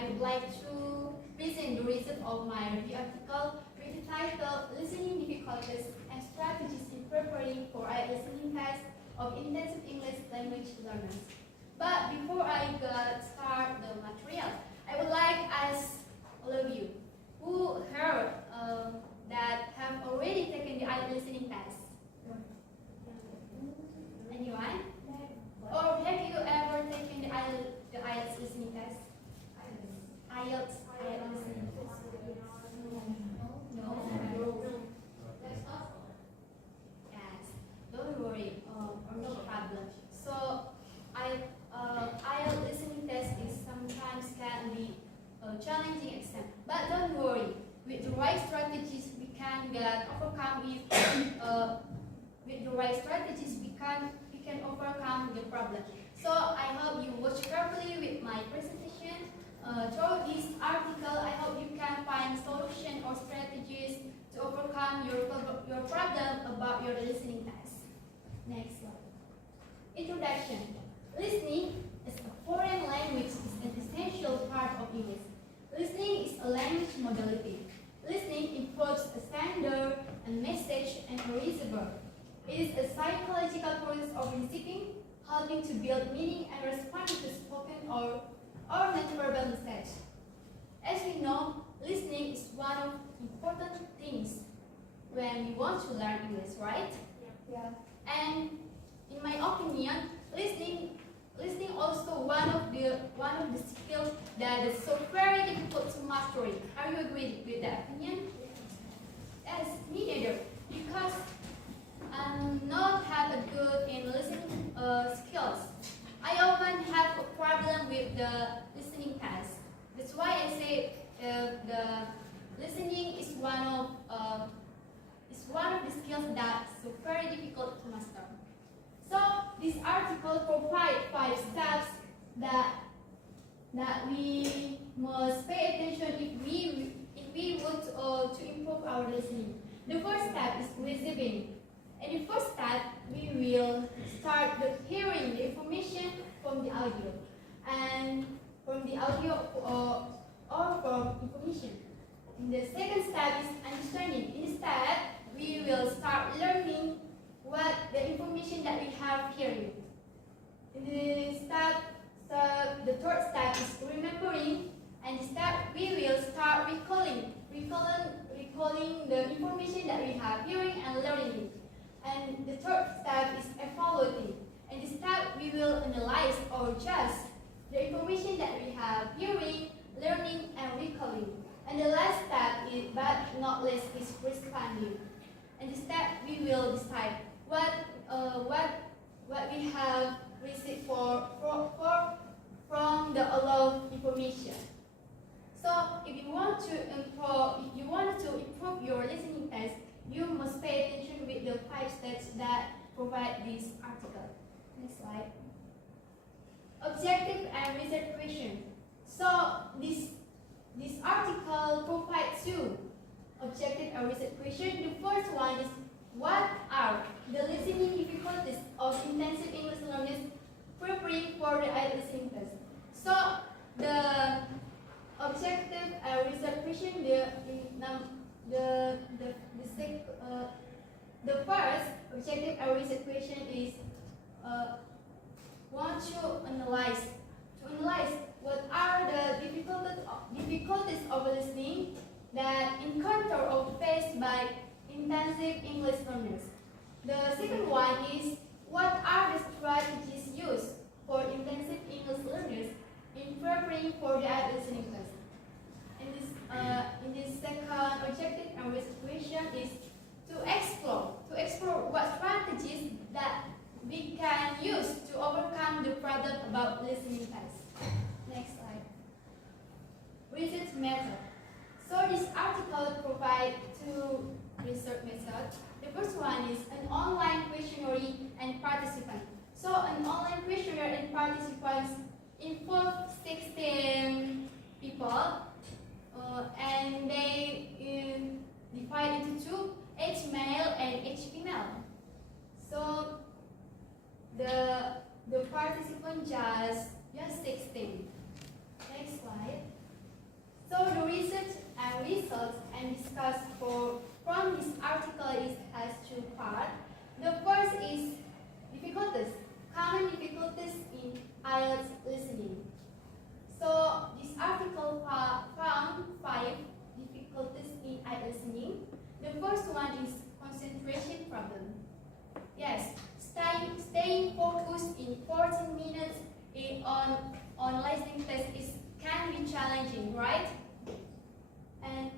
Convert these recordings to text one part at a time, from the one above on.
I would like to present the result of my review article with the title Listening Difficulties and Strategies in Preparing for a Listening Test of Intensive English Language Learners. But before I start the material, I would like to ask all of you who heard that have already taken the IELTS listening test. Anyone? Or have you ever taken the IELTS listening test? IELTS listening test. No. Yes. Don't worry. Or no problem. So IELTS listening test is sometimes can be a challenging exam, but don't worry. With the right strategies, we can overcome it. With the right strategies, we can overcome the problem. So I hope you watch carefully with my presentation. Through this article, I hope you can find solutions or strategies to overcome your problem about your listening test. Next slide. Introduction. Listening as a foreign language is an essential part of English. Listening is a language modality. Listening includes a sender, a message, and a receiver. It is a psychological process of receiving, helping to build meaning and responding to spoken or non-verbal message. As we know, listening is one of the important things when we want to learn English, right? Yeah. And in my opinion, listening also one of the skills that is so very difficult to master. Are you agree with that opinion? Yes, me neither. Because I'm not have a good in listening skills. I often have a problem with the listening test. That's why I say the listening is one of the skills that's so very difficult to master. So this article provides 5 steps that we must pay attention if we want to improve our listening. The first step is receiving. In the first step, we will start with hearing the information from the audio, and from the audio or from information. And the second step is understanding. Instead, we will start learning what the information that we have hearing. In the third step is remembering, and the step we will start recalling the information that we have hearing and learning. And the third step is evaluating. And this step we will analyze or judge the information that we have hearing, learning, and recalling. And the last step is, but not least, is responding. And this step we will decide what we have received from the allowed information. So if you want to improve your listening test, you must pay attention with the 5 steps that provide this article. Next slide. Objective and research question. So this article provides 2 objective and research questions. The first one is, what are the listening difficulties of intensive English learners preparing for the IELTS listening test? So the objective and research question, the first objective and research question is want to analyze what are the difficulties of listening that encounter or faced by intensive English learners. The second one is, what are the strategies used for intensive English learners in preparing for the IELTS listening test? In this second objective and research question is to explore what strategies that we can use to overcome the problem about listening test. Next slide. Research method. So this article provides 2 research methods. The first one is an online questionnaire and participant. So an online questionnaire and participants involve 16 people, and they divide into 2, each male and each female. So the participant just 16. Next slide. episodes and discuss from this article has two parts. The first is difficulties, common difficulties in IELTS listening. So this article found 5 difficulties in IELTS listening. The first one is concentration problem. Yes, staying focused in 14 minutes on listening test can be challenging, right? And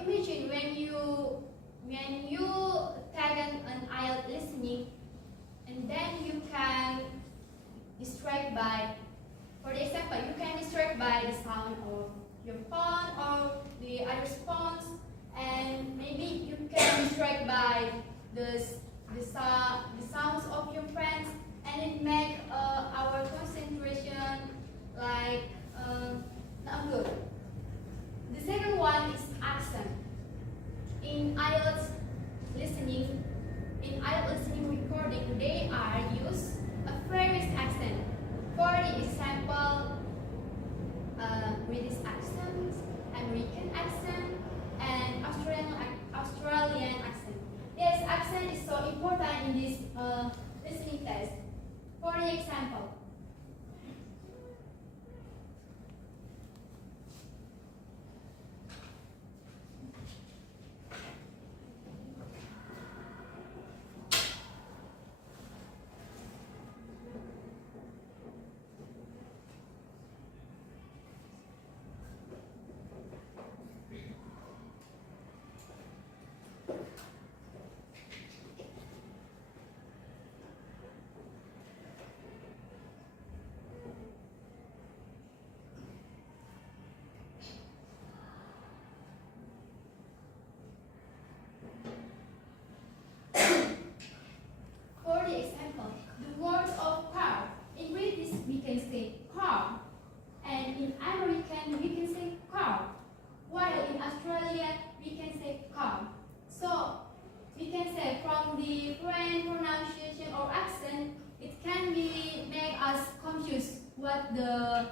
imagine when you take an IELTS listening, and then you can distract by, for example, you can distract by the sound of your phone or the other phones, and maybe you can distract by the sounds of your friends, and it make our concentration like not good. The second one is accent. In IELTS listening recording, they are use a various accent. For the example, British accent, American accent, and Australian accent. Yes, accent is so important in this listening test. For the example, the words of car. In British we can say car, and in American we can say car, while in Australia we can say car. So we can say from the French pronunciation or accent, it can be make us confused what the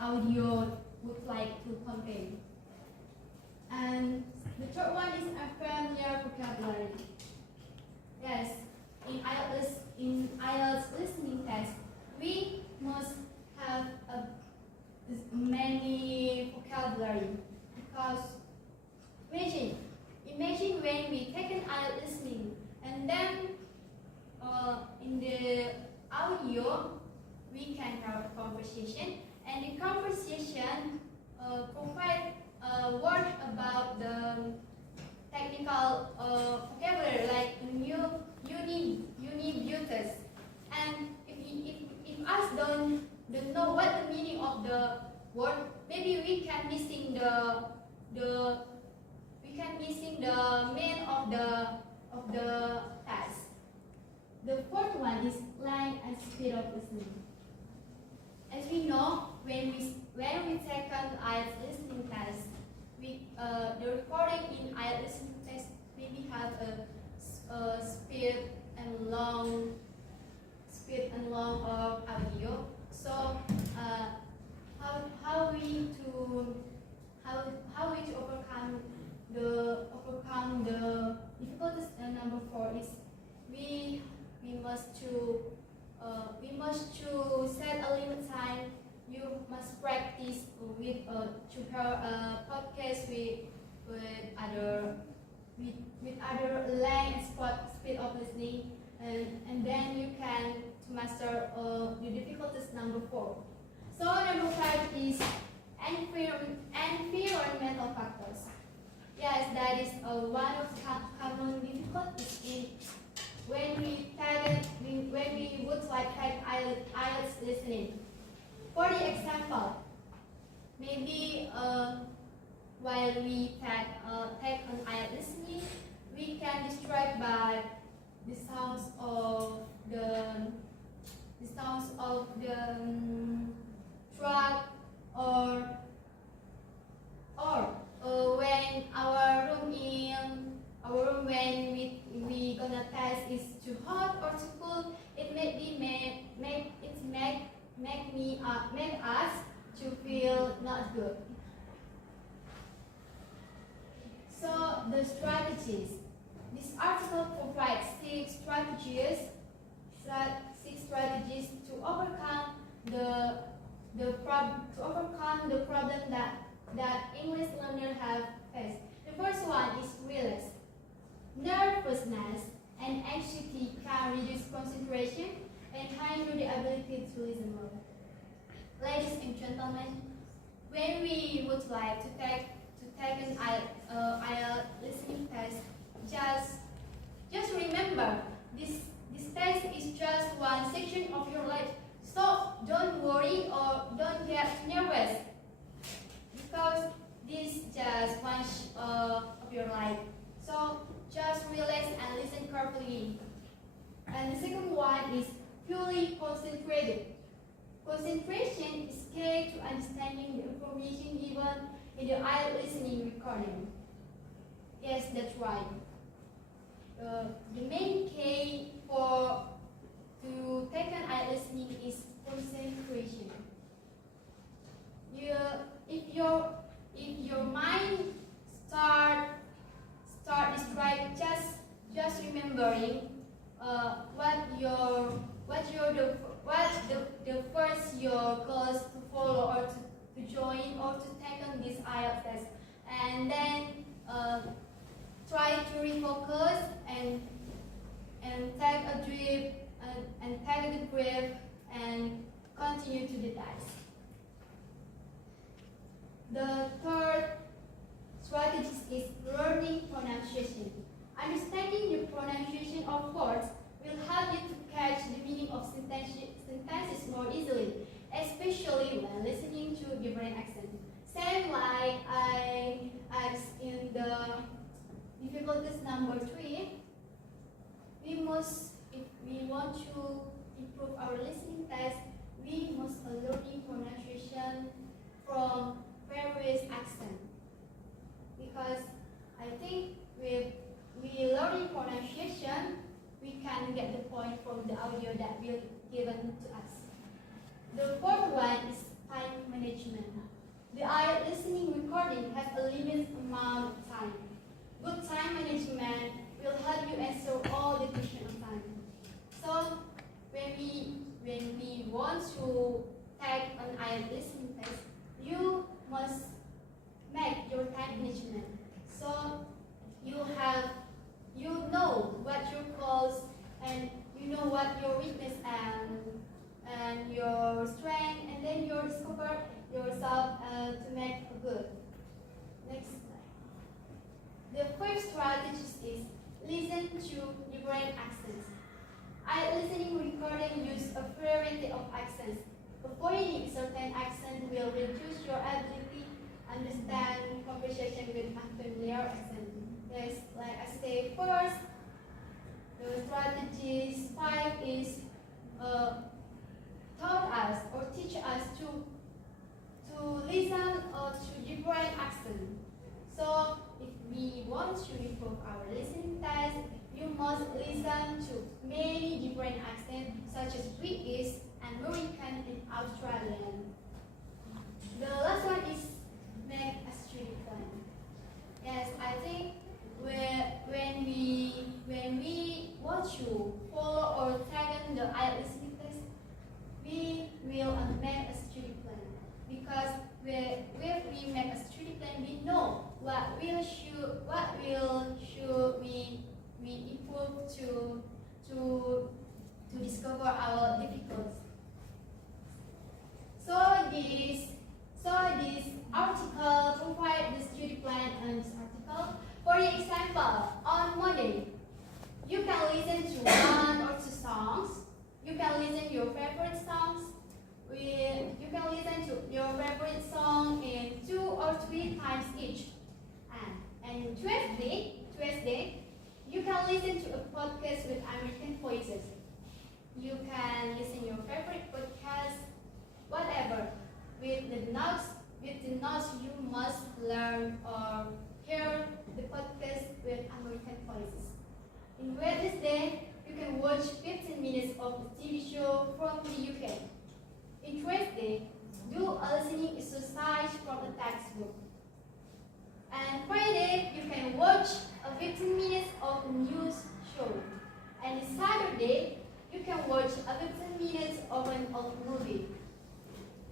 audio would like to convey. And the third one is familiar vocabulary. Yes, in IELTS listening test, we must have many vocabulary, because imagine when we take an IELTS listening, and then in the audio we can have a conversation, and the conversation provide word about the technical vocabulary like unibutus. And if us don't know what the meaning of the word, maybe we can missing the main of the task. The fourth one is length and speed of listening. As we know, when we take an IELTS listening test, the recording in IELTS listening test maybe have a speed and long of audio. So how we to overcome the difficulties. Number 4 is we must to set a limit time. You must practice with to have a podcast with other length and speed of listening, and then you can to master the difficulties. Number 4. So number 5 is environmental factors. Yes, that is one of common difficulties when we would like take IELTS listening. For the example, maybe while we take an IELTS listening, we can distract by the sounds of the truck, or when our room when we gonna test is too hot or too cool, it make me make us to feel not good. So the strategies. This article provides six strategies to overcome the problem that English learners have faced. The first one is relax. Nervousness and anxiety can reduce concentration and hinder the ability to listen well. Ladies and gentlemen, when we would like to take an IELTS listening test, just remember this test is just one section of your life. So don't worry or don't get nervous because this is just one of your life. So just relax and listen carefully. And the second one is fully concentrated. Concentration is key to understanding the information given in the IELTS listening recording. Yes, that's right. The main key to take an IELTS listening is concentration. If your mind start distract, just remembering the first your goals to follow or to join or to take on this IELTS test, and then try to refocus and take a deep breath and continue to the test. The third strategy is learning pronunciation. Understanding the pronunciation of words will help you to catch the meaning of sentences more easily, especially when listening to different accents. Same like I asked in the difficulties number 3, if we want to improve our listening test, we must learn pronunciation from various accents. Because I think with we learning pronunciation, we can get the point from the audio that will given to us. The fourth one is time management. The IELTS listening recording has a limited amount of time. Good time management will help you answer all the questions on time. So when we want to take an IELTS listening test, you must make your time management. So you know what your goals and you know what your weakness and your strength, and then you discover yourself to make a good. Next slide. The first strategy is listen to different accents. Listening recording use a variety of accents. Avoiding certain accents will reduce your ability to understand conversation with unfamiliar accents. Yes, like I say first, the strategies 5 is taught us or teach us to listen to different accents. So if we want to improve our listening test, you must listen to many different accents such as British, American, and Australian. The last one is make a study plan. Yes, I think when we want to follow or take the IELTS listening test, we will make a study plan, because if we make a study plan, we know what should we improve to discover our difficulties. So this article provides the study plan and this article. For example, on Monday, you can listen to 1 or 2 songs. You can listen to your favorite songs. You can listen to your favorite song in 2 or 3 times each. And Tuesday, you can listen to a podcast with American voices. You can listen to your favorite podcast, whatever. With the notes, you must learn or hear the podcast with American voices. In Wednesday, you can watch 15 minutes of the TV show from the UK. In Thursday, old movie.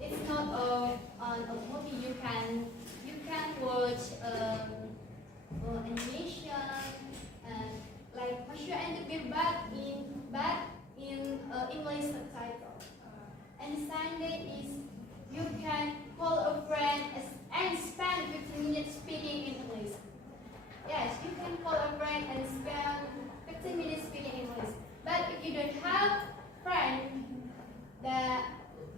It's not an old movie. You can watch animation and like Monsieur and the Bear but in English subtitle. And Sunday is you can call a friend and spend 15 minutes speaking English. Yes, you can call a friend and spend 15 minutes speaking English. But if you don't have friend that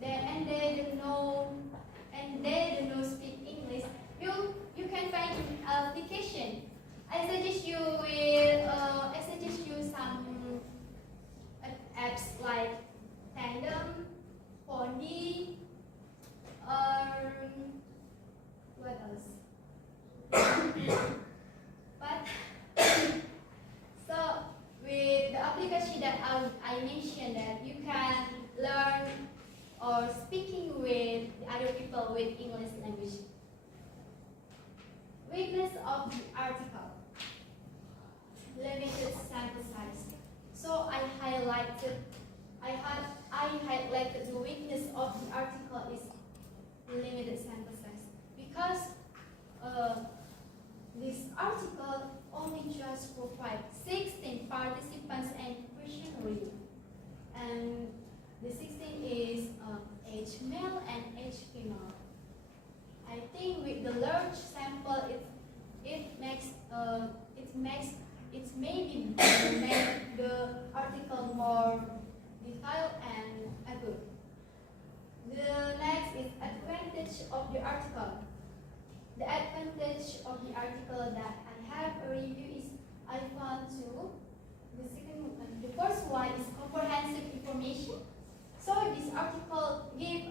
they don't know speak English, you can find an application. I suggest you some apps like Tandem, Pony, or what else? But so with the application that I mentioned, that you can learn or speaking with other people with English language. Weakness of the article. Limited sample size. So I highlighted the weakness of the article is limited sample size because this article only just provide 16 participants and questionnaire, and the 16 is age male and age female. I think with the large sample, it maybe make the article more detailed and accurate. The next is advantage of the article. The advantage of the article that I have a review is I found two. The first one is comprehensive information. So this article give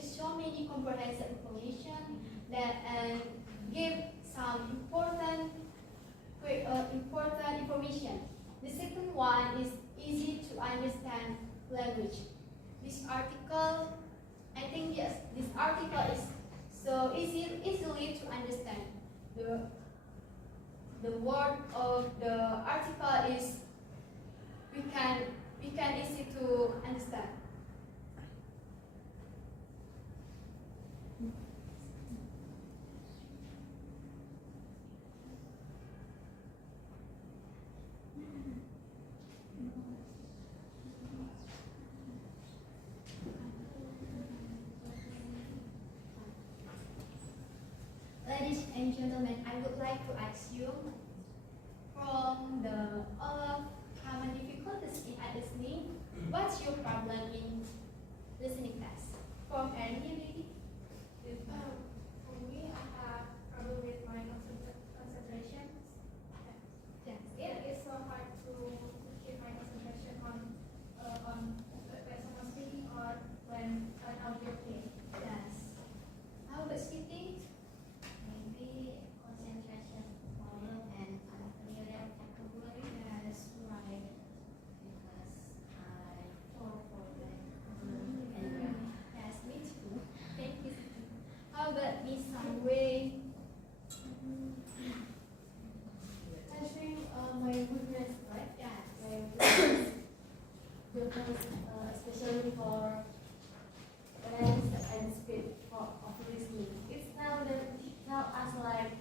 so many comprehensive information that and give some important information. The second one is easy to understand language. This article, I think yes, this article is so easily to understand. The word of the article is we can easy to understand. Ladies and gentlemen, I would like to ask you from the common difficulties in listening, what's your problem in listening class? From Ernie, maybe? For me, I have trouble with my concentration. Yes. It is so hard to keep my concentration on when someone's speaking or when an audio play. Yes. How about speaking? Maybe concentration problem and unfamiliar vocabulary. Yes, right. Because I fall for the vocabulary. Yes, me too. Thank you. How about me some way? I think my weakness, right? Yes. My weakness, because especially for when I listen and speak of listening. It's now that tell us like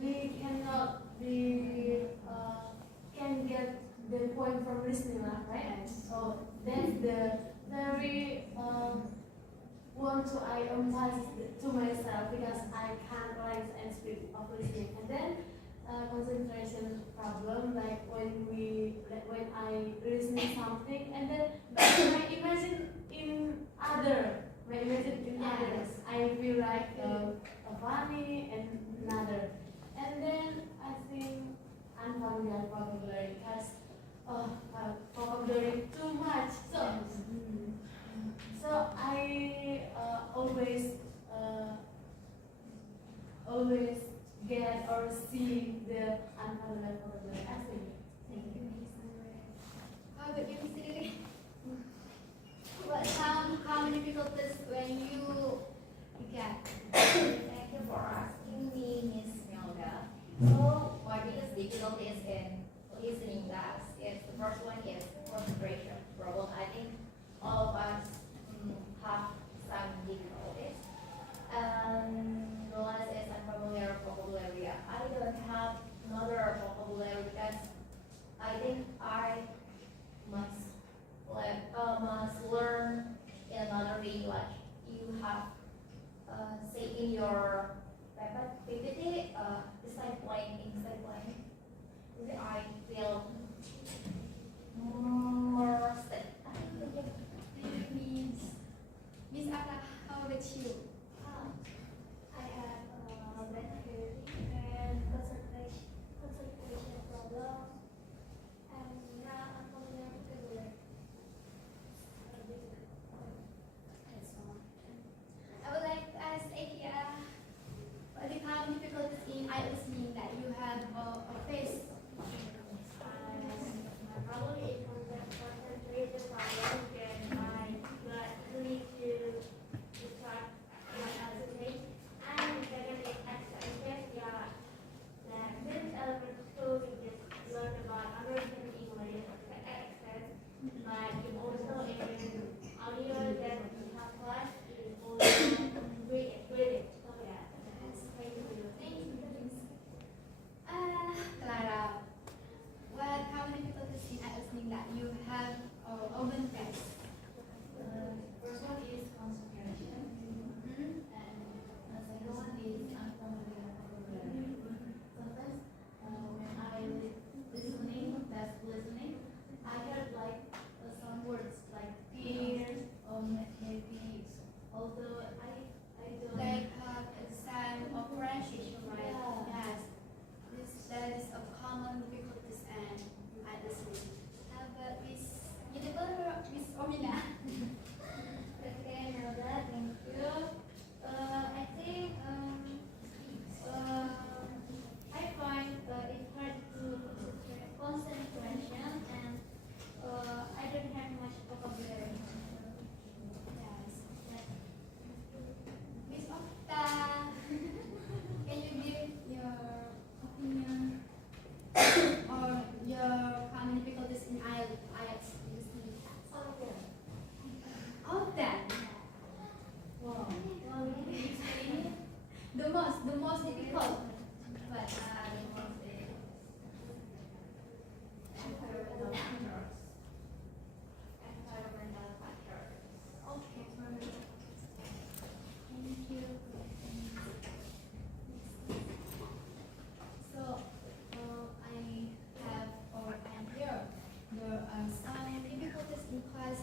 we cannot be can get the point from listening, right? Yes. So that's the very want to I emphasize to myself because I can't write and speak of listening, and then concentration problem like when I listen something and then but I imagine in other others I feel like a funny and another, and then I think unfamiliar vocabulary because vocabulary too much, so I always get or see the unfamiliar vocabulary. I think. Thank you, Miss Andre. How about you, Miss Lily? What some common difficulties when you get? Thank you for asking me, Miss Imelda. So, my biggest difficulties in listening class is the first one is concentration problem. I think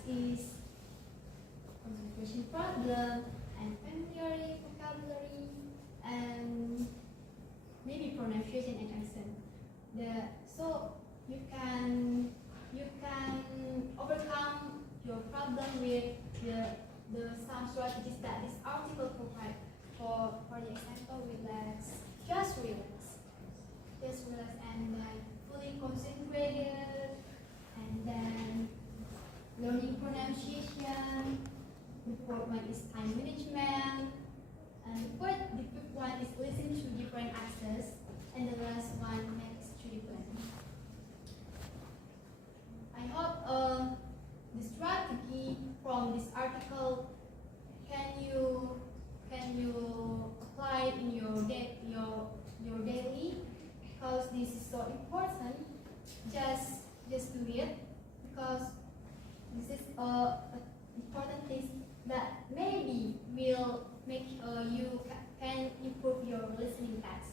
is concentration problem and familiar vocabulary and maybe pronunciation and accent. So you can overcome your problem with the some strategies that this article provides. For the example, relax, just relax, and then fully concentrated, and then learning pronunciation. The fourth one is time management, and the fifth one is listen to different accents, and the last one makes study plan. I hope the strategy from this article can you apply in your daily, because this is so important. Just do it, because this is important thing that maybe will make you can improve your listening task.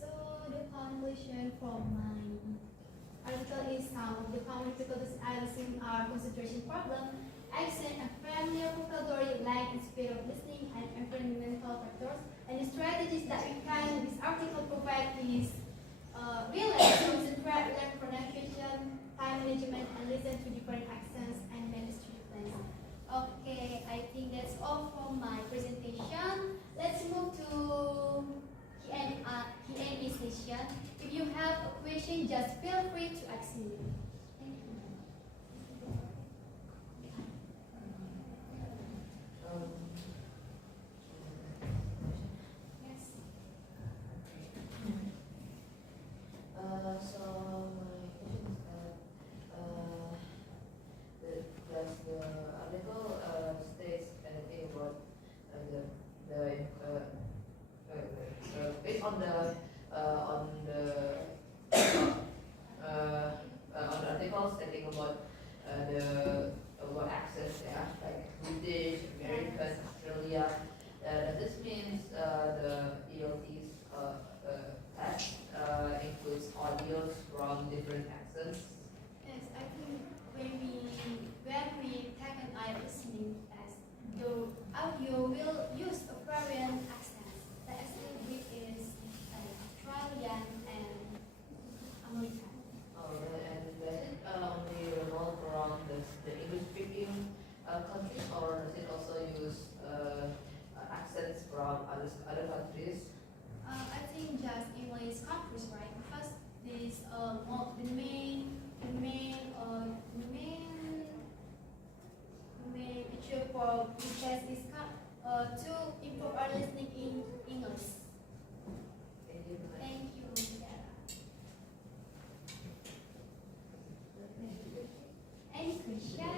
So the conclusion from my article is some of the common difficulties I listening are concentration problem, accent and familiar vocabulary, lack and speed of listening, and environmental factors. And the strategies that this article provide is relax, concentrate, learn pronunciation, time management, and listen to different accents and manage study plans. Okay, I think that's all from my presentation. Let's move to Q&A session. If you have a question, just feel free to ask me. Thank you. Yes. So my question is does the article states anything about based on the article stating about what accents, yeah, like British, American, Australia. Does this means the ELT's test includes audios from different accents? Yes, I think when we take an eye listening test, the audio will use a variant accents. The accent which is Australian and American. And does it only revolve around the English-speaking countries, or does it also use accents from other countries? I think just English countries, right? Because this the main feature for this test is to improve our listening in English. Thank you. Thank you, Sarah. Any question?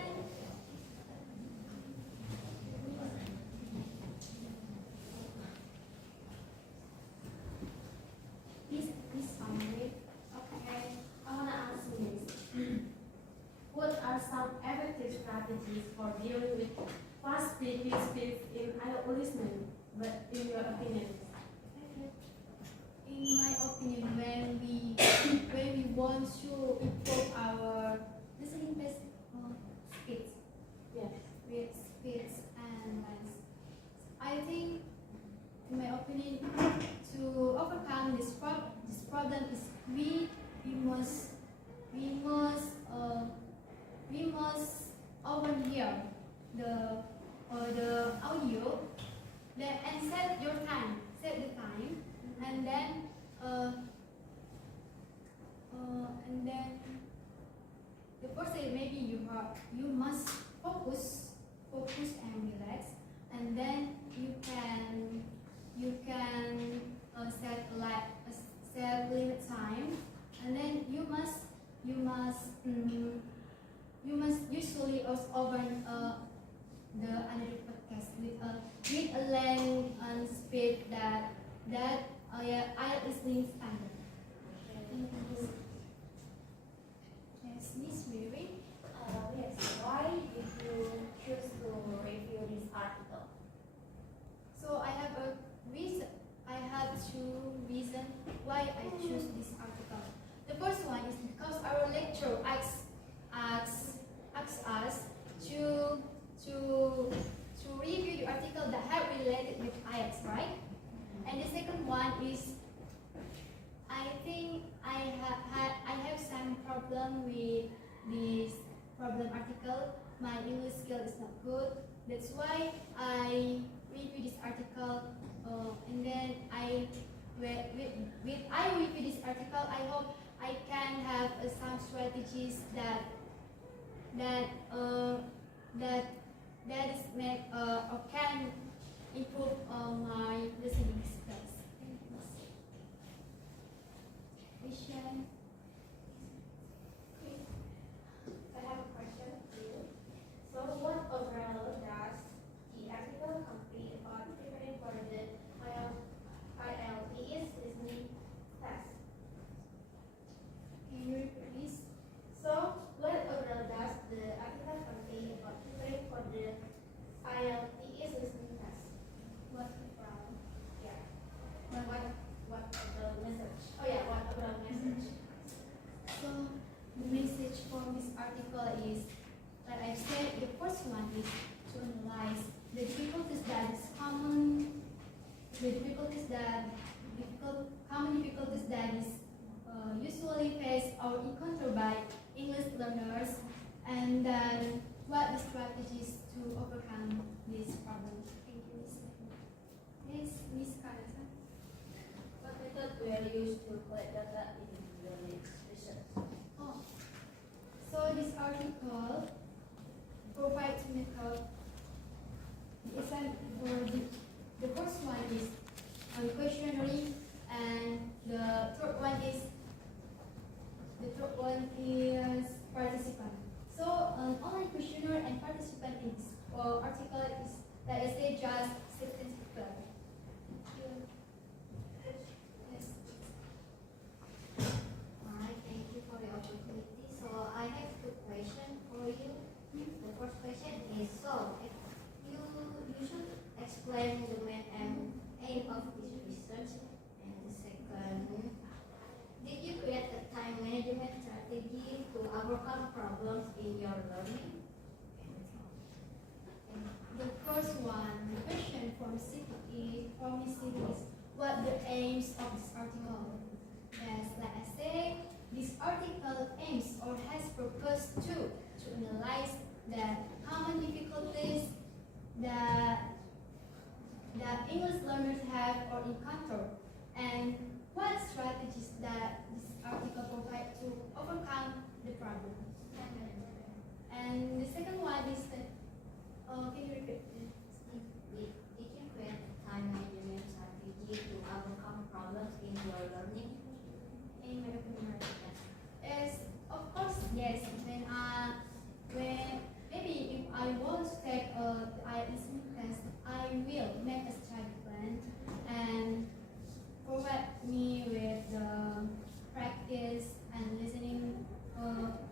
This summary. Okay, I want to ask you this. What are some effective strategies for dealing with fast speaking speeds in adult listening, but in your opinion? In my opinion, when we want to improve our listening speeds, Yes. with speeds and length, I think, in my opinion, to overcome this problem is we must overhear the audio, and set the time, and then the first thing maybe you must focus and relax, and then you can set limit time, and then you must usually also open the another podcast with a length and speed that I listening standard. Yes, Miss Mary. Yes. Why did you my English skill is not good. That's why I review this article, and then I review this article. I hope I can have some strategies that is make or can improve my listening skills. Thank you. Question. I have a question for you. So, what overall does the article complete about preparing for the IELTS listening test? Can you repeat please? So, what overall does the article contain about preparing for the IELTS listening test? What overall? Yeah. What overall message? Oh yeah, what overall message? So the message from this article is, like I said, the first one is to analyze the difficulties that is common, common difficulties that is usually faced or encountered by English learners, and then what the strategies to overcome this problem. Thank you, Miss. Yes, Miss Carlson. What method were used to collect data in your research? Oh, so this article provides method. The first one is questionnaire, and the third one is participant. So online questionnaire and participant in this article is, like I say, just 16 people. Yes. Alright, thank you for the opportunity. So I have two questions for you. The first question is, so if you should explain the main aim of this research. And the second, did you create a time management strategy to overcome problems in your learning? The first one, the question from CPE, is what the aims of this article. Yes, like I say, this article aims or has purpose to analyze the common difficulties that English learners have or encounter, and what strategies that this article provides to overcome the problem. And the second one is that, can you repeat? Did you create a time management strategy to overcome problems in your learning? In my opinion, yes, of course, yes. When maybe if I want to take the listening test, I will make a study plan and provide me with the practice and listening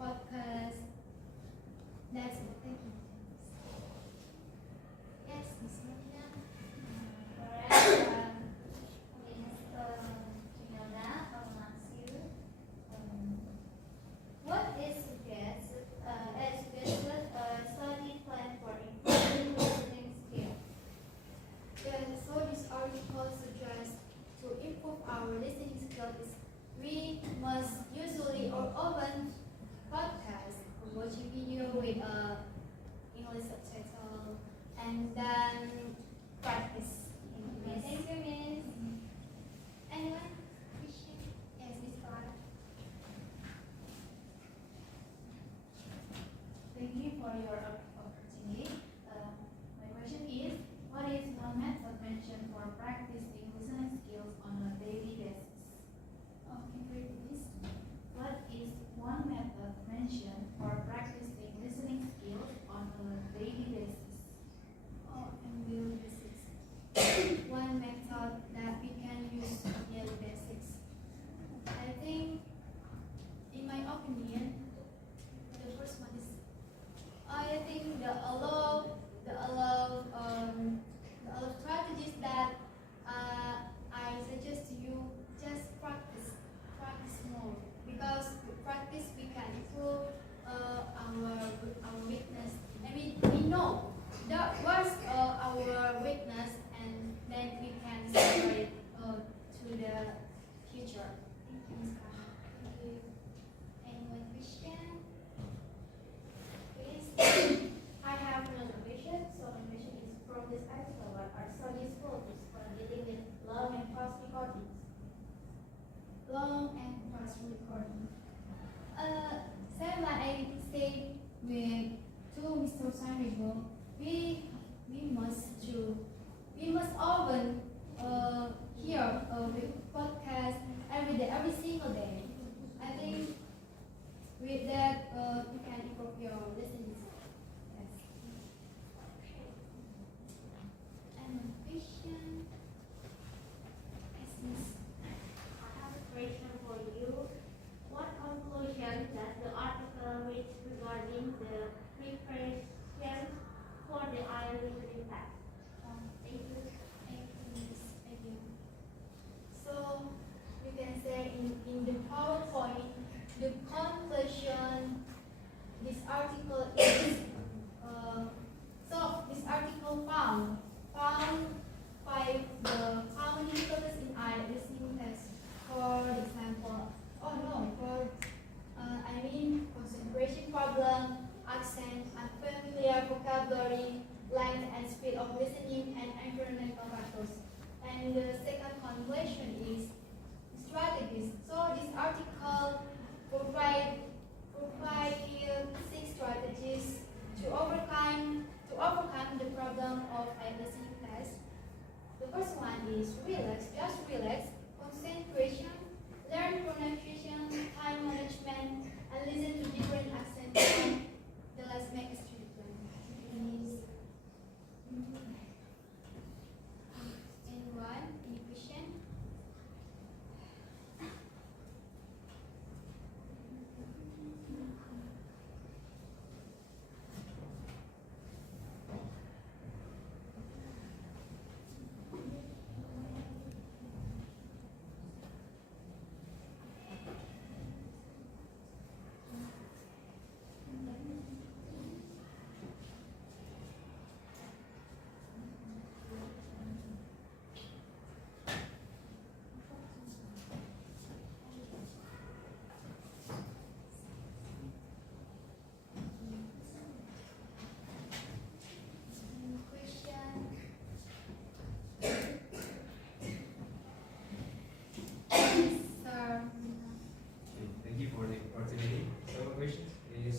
podcast. That's it. Thank you. Yes, Miss Maria. Alright, Miss Imelda, I will ask you, what is suggested study plan for improving listening skills? Yeah, so this article suggests to improve our listening skills, we must usually or often podcast or watch a video with English subtitle and then practice. Thank you, Miss. Anyone? Question? Yes, Miss Clara. Thank you for your opportunity. My question is, what is one method mentioned for practicing listening skills on a daily basis? Can you repeat this? What is one method mentioned for practicing listening skills on a daily basis? And will this is one method that we can use on a daily basis. long and fast recording. Same like I said with to Mr. Sanrigo, we must often hear the podcast every day, every single day. I think with that you can improve your listening. Yes. And question. Yes, Miss. I have a question for you. What conclusion does the article reach regarding the preparation for the eye listening test? Thank you. Thank you, Miss. Thank you. So you can say in the PowerPoint, the conclusion. This article is so this article found five the common difficulties in eye listening test. For example, I mean concentration problem, accent, unfamiliar vocabulary, length and speed of listening, and environmental factors. And the second conclusion is strategies. So this article provide 6 strategies to overcome the problem of eye listening test. The first one is relax, just relax, concentration, learn pronunciation, time management, and listen to different accents. And the last make a treatment. Anyone? Any question? Any question? Sir. Thank you for the opportunity. So my question is,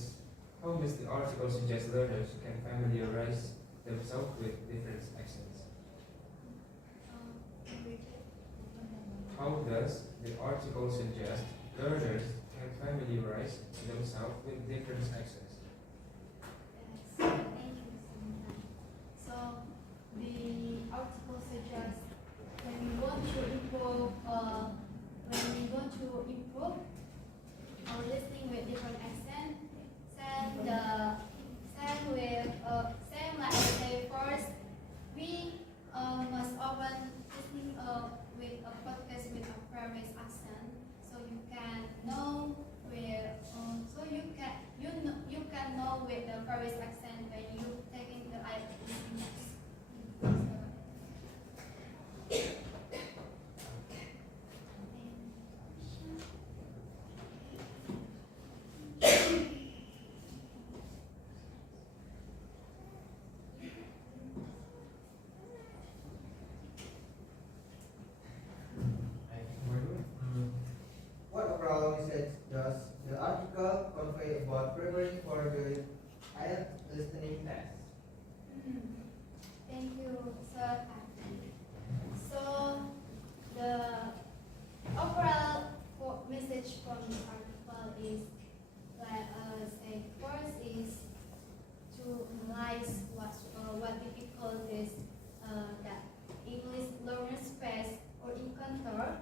how does the article suggest learners can familiarize themselves with different accents? How does the article suggest learners can familiarize themselves with different accents? Yes, thank you so much. So the article suggests when we want to improve our listening with different accent, same like I say first, we must often listening with a podcast with a various accent, so you can know where you can know with the various accent when you taking the eye listening test. What overall message does the article convey about preparing for the IELTS listening test? Thank you, Sir. So the overall message from this article is like say first is to analyze what difficulties that English learners face or encounter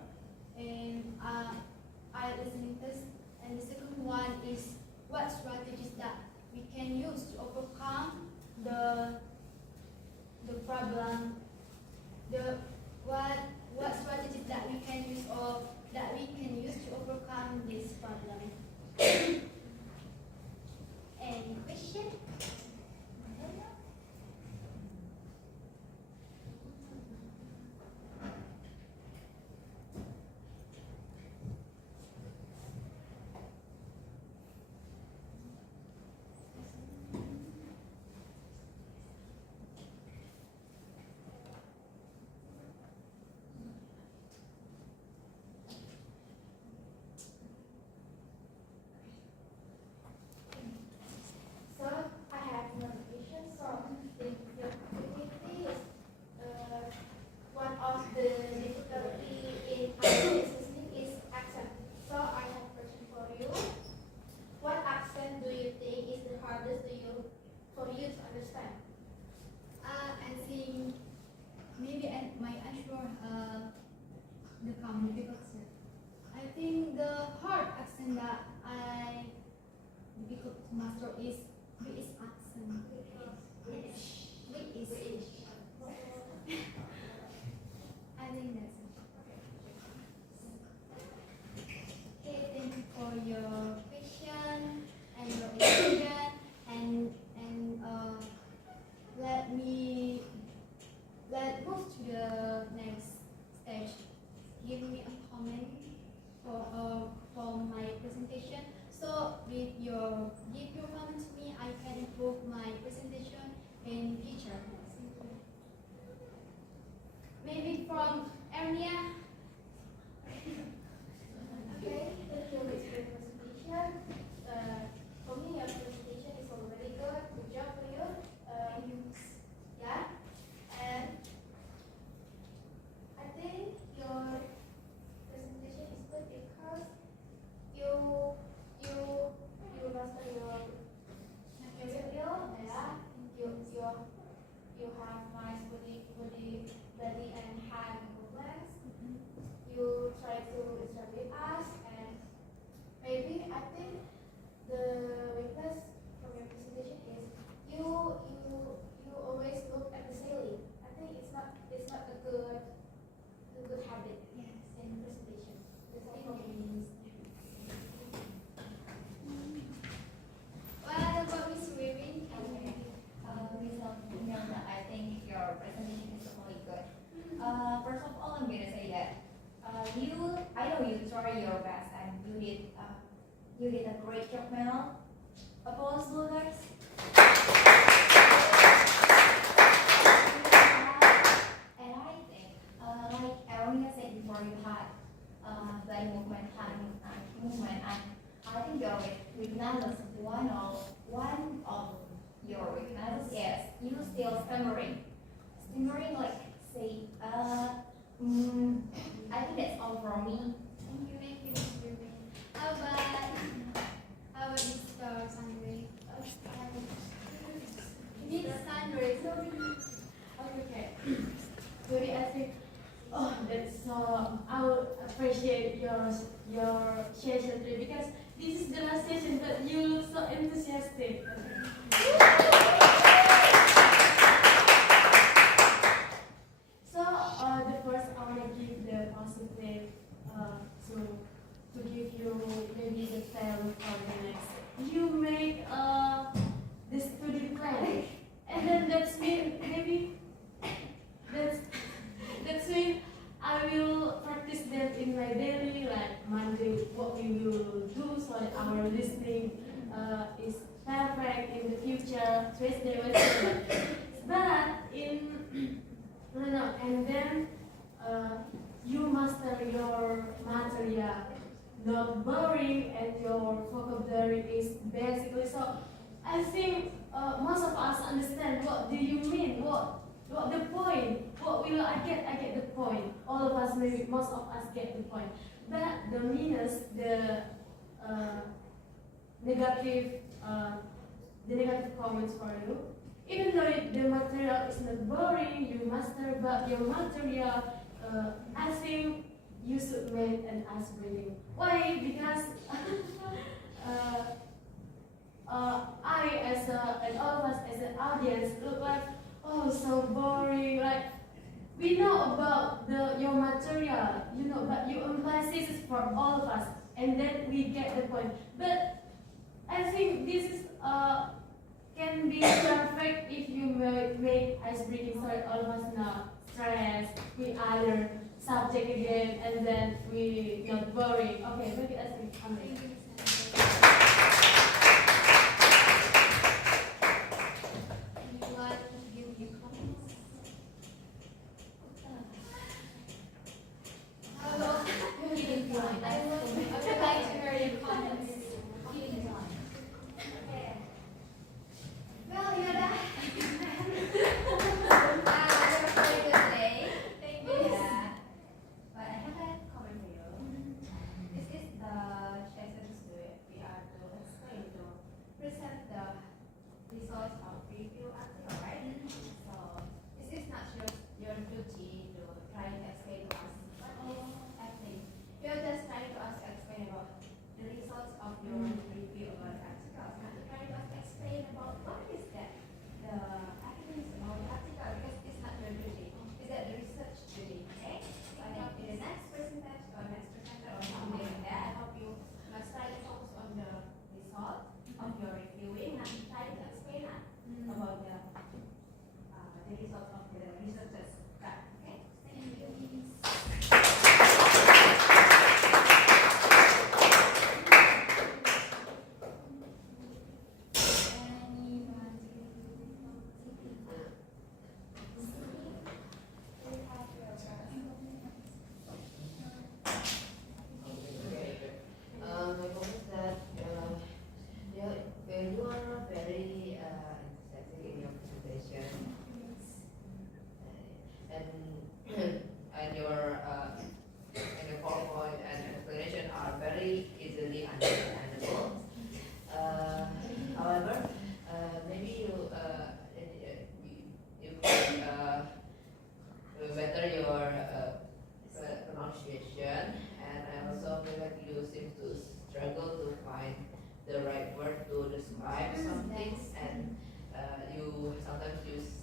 in eye listening test, and the second one is what strategies that we can use to overcome the problem you have nice body and hand movements. You try to interact with us, and maybe I think the weakness from your presentation is you always look at the ceiling. I think it's not a good habit in presentation. That's all from me. What about Miss Vivian? Miss Imelda, I think your presentation is really good. First of all, I'm gonna say that I know you tried your best and you did a great job, Mel. Applause, guys. And I think, like Erin said before, you had body movement, hand movement, and I think your weakness, one of your weaknesses is you still stammering. Stammering, like say, I think that's all from me. Thank you, Miss Vivian. How about Mr. Sandre? Mr. Sandre, Okay. Maybe I think, oh, that's so. I would appreciate your session today because this is the last session, but you look so enthusiastic. So the first I want to give the positive to give you maybe the value for the next. You make the study plan, and then that's mean maybe that's mean I will practice them in my daily, like Monday what we will do so that our listening is perfect in the future. Tuesday, Wednesday, but in no, and then you master your material, not boring, and your vocabulary is basically so. I think most of us understand what do you mean, what the point, what will I get? I get the point. All of us, maybe most of us get the point. But the minus, the negative comments for you. Even though the material is not boring, you master, but your material, I think you should make an ice breathing. Why? Because I and all of us as an audience look like, oh, so boring. Like we know about your material, but you emphasize it for all of us, and then we get the point. But I think this is can be perfect if you make ice breathing so that all of us not stress with other subject again, and then we not boring. Okay, make it ice breathing. This is the session we are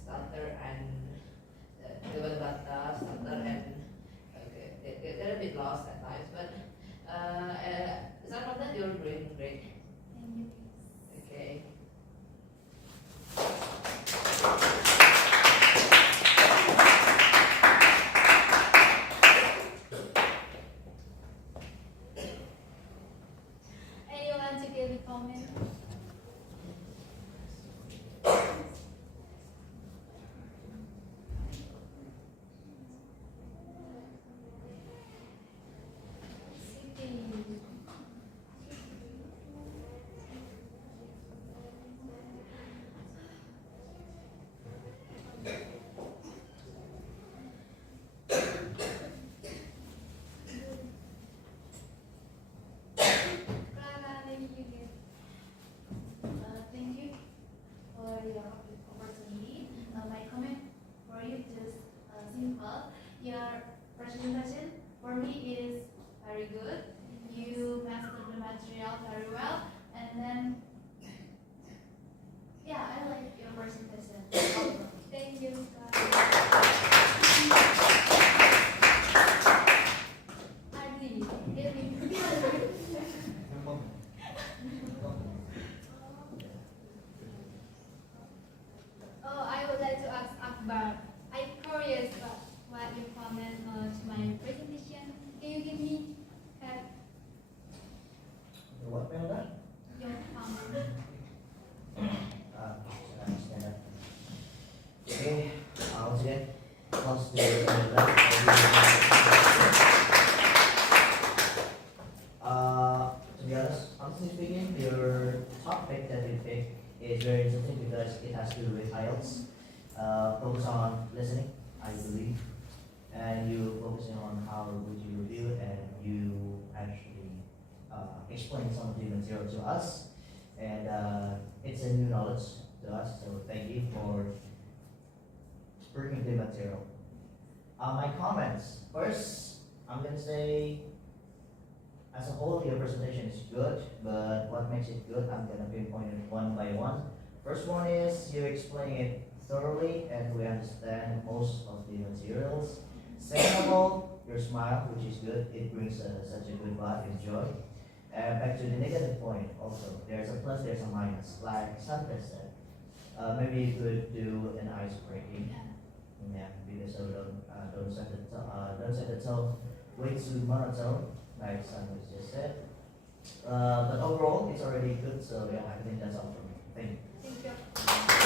stutter and stutter and okay, they're a bit lost at times, but aside from that, you're doing great. Thank you. Okay. Anyone to give a comment? Thank you for your opportunity. My comment for you just simple. Your presentation for me is very good. You mastered the material very well, and then yeah, I like your presentation. Also. Thank you. Haji, give me. Oh, I would like to ask Akbar. I'm curious what your comment to my presentation. Can you give me What Melda? your comment? Stand up. Okay, once again, close to Melda. To be honest, honestly speaking, your topic that you picked is very interesting because it has to do with IELTS. Focus on listening, I believe, and you focusing on how would you review it, and you actually explain some of the material to us, and it's a new knowledge to us. So thank you for bringing the material. My comments. First, I'm gonna say, as a whole, your presentation is good, but what makes it good, I'm gonna pinpoint it one by one. First one is you explain it thoroughly, and we understand most of the materials. Second of all, your smile, which is good. It brings such a good vibe and joy. And back to the negative point also, there's a plus, there's a minus. Like Sandra said, maybe you could do an ice breaking. Yeah, because so don't set the tone way too monotone, like Sandra just said. But overall, it's already good. So yeah, I think that's all for me. Thank you. Thank you.